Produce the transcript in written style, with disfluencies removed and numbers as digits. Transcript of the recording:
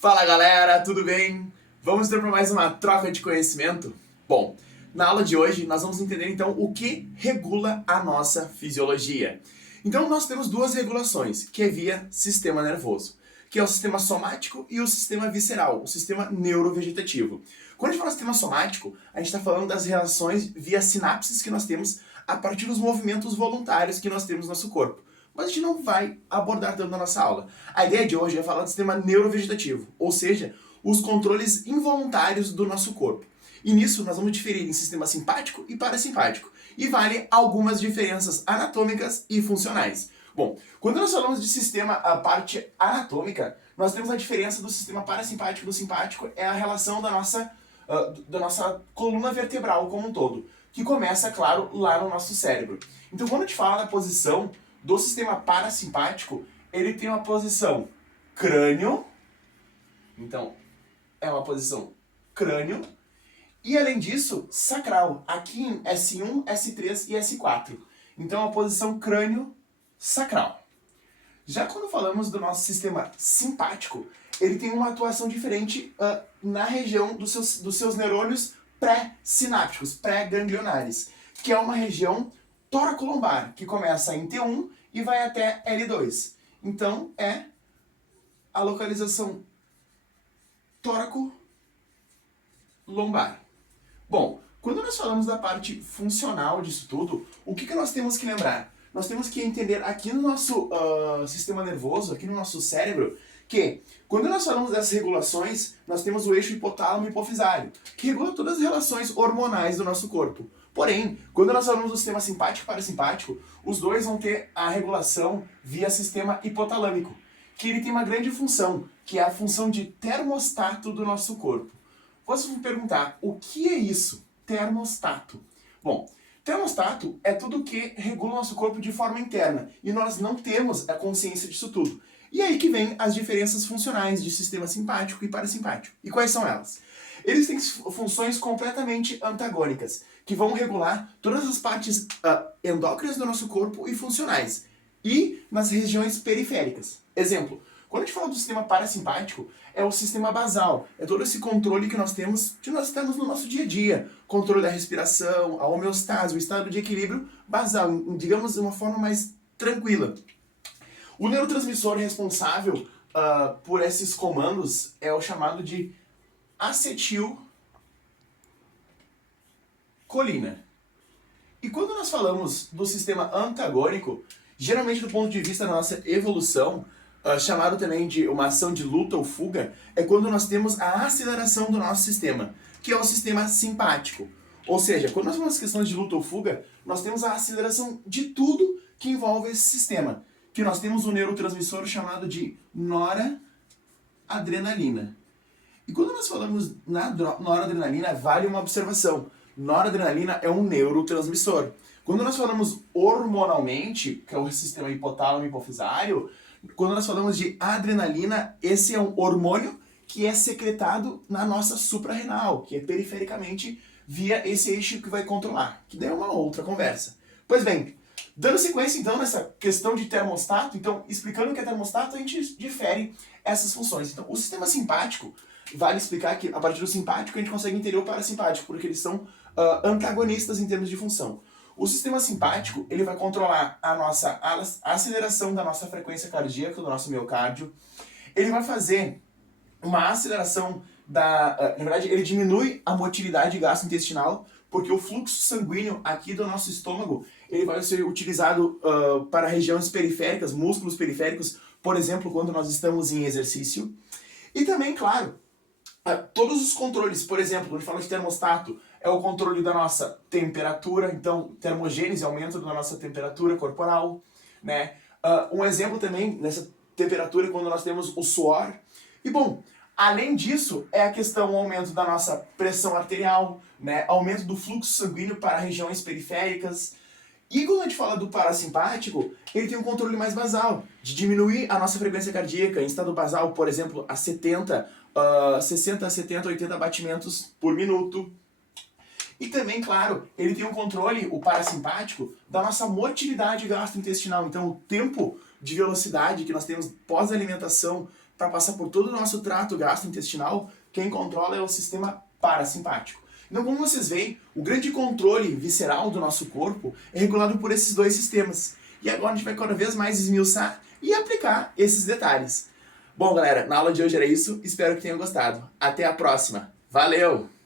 Fala galera, tudo bem? Vamos ter para mais uma troca de conhecimento? Bom, na aula de hoje nós vamos entender então o que regula a nossa fisiologia. Então nós temos duas regulações, que é via sistema nervoso, que é o sistema somático e o sistema visceral, o sistema neurovegetativo. Quando a gente fala sistema somático, a gente está falando das reações via sinapses que nós temos a partir dos movimentos voluntários que nós temos no nosso corpo. Mas a gente não vai abordar tanto na nossa aula. A ideia de hoje é falar do sistema neurovegetativo, ou seja, os controles involuntários do nosso corpo. E nisso nós vamos diferir em sistema simpático e parasimpático. E vale algumas diferenças anatômicas e funcionais. Bom, quando nós falamos de sistema, a parte anatômica, nós temos a diferença do sistema parasimpático e do simpático, é a relação da nossa coluna vertebral como um todo, que começa, claro, lá no nosso cérebro. Então quando a gente fala da posição do sistema parasimpático, ele tem uma posição crânio, então é uma posição crânio, e além disso, sacral, aqui em S1, S3 e S4. Então é uma posição crânio-sacral. Já quando falamos do nosso sistema simpático, ele tem uma atuação diferente na região dos seus neurônios pré-sinápticos, pré-ganglionares, que é uma região toracolombar, que começa em T1 e vai até L2. Então é a localização tóraco-lombar. Bom, quando nós falamos da parte funcional disso tudo, o que nós temos que lembrar? Nós temos que entender aqui no nosso sistema nervoso, aqui no nosso cérebro, que quando nós falamos dessas regulações, nós temos o eixo hipotálamo-hipofisário, que regula todas as relações hormonais do nosso corpo. Porém, quando nós falamos do sistema simpático e parasimpático, os dois vão ter a regulação via sistema hipotalâmico, que ele tem uma grande função, que é a função de termostato do nosso corpo. Posso me perguntar, o que é isso? Termostato. Bom, termostato é tudo que regula o nosso corpo de forma interna, e nós não temos a consciência disso tudo. E aí que vem as diferenças funcionais de sistema simpático e parasimpático. E quais são elas? Eles têm funções completamente antagônicas, que vão regular todas as partes endócrinas do nosso corpo e funcionais, e nas regiões periféricas. Exemplo, quando a gente fala do sistema parasimpático, é o sistema basal, é todo esse controle que nós temos, que nós temos no nosso dia a dia, controle da respiração, a homeostase, o estado de equilíbrio basal, digamos de uma forma mais tranquila. O neurotransmissor responsável por esses comandos é o chamado de acetilcolina. E quando nós falamos do sistema antagônico, geralmente do ponto de vista da nossa evolução, chamado também de uma ação de luta ou fuga, é quando nós temos a aceleração do nosso sistema, que é o sistema simpático. Ou seja, quando nós falamos questões de luta ou fuga, nós temos a aceleração de tudo que envolve esse sistema, que nós temos um neurotransmissor chamado de noradrenalina. E quando nós falamos na noradrenalina, vale uma observação. Noradrenalina é um neurotransmissor. Quando nós falamos hormonalmente, que é o sistema hipotálamo-hipofisário, quando nós falamos de adrenalina, esse é um hormônio que é secretado na nossa suprarrenal, que é perifericamente via esse eixo que vai controlar, que daí é uma outra conversa. Pois bem, dando sequência então nessa questão de termostato, então explicando o que é termostato, a gente difere essas funções. Então o sistema simpático, vale explicar que a partir do simpático a gente consegue entender o parasimpático, porque eles são antagonistas em termos de função. O sistema simpático, ele vai controlar a nossa aceleração da nossa frequência cardíaca, do nosso miocárdio. Ele vai fazer uma aceleração na verdade, ele diminui a motilidade gastrointestinal, porque o fluxo sanguíneo aqui do nosso estômago, ele vai ser utilizado para regiões periféricas, músculos periféricos, por exemplo, quando nós estamos em exercício. E também, claro, todos os controles, por exemplo, quando a gente fala de termostato, é o controle da nossa temperatura, então termogênese, aumento da nossa temperatura corporal, né? Um exemplo também nessa temperatura é quando nós temos o suor. E bom, além disso, é a questão, o aumento da nossa pressão arterial, né? Aumento do fluxo sanguíneo para regiões periféricas. E quando a gente fala do parasimpático, ele tem um controle mais basal, de diminuir a nossa frequência cardíaca, em estado basal, por exemplo, a 60, 70, 80 batimentos por minuto. E também, claro, ele tem um controle, o parasimpático, da nossa motilidade gastrointestinal. Então, o tempo de velocidade que nós temos pós-alimentação para passar por todo o nosso trato gastrointestinal, quem controla é o sistema parasimpático. Então, como vocês veem, o grande controle visceral do nosso corpo é regulado por esses dois sistemas. E agora a gente vai cada vez mais esmiuçar e aplicar esses detalhes. Bom, galera, na aula de hoje era isso. Espero que tenham gostado. Até a próxima. Valeu!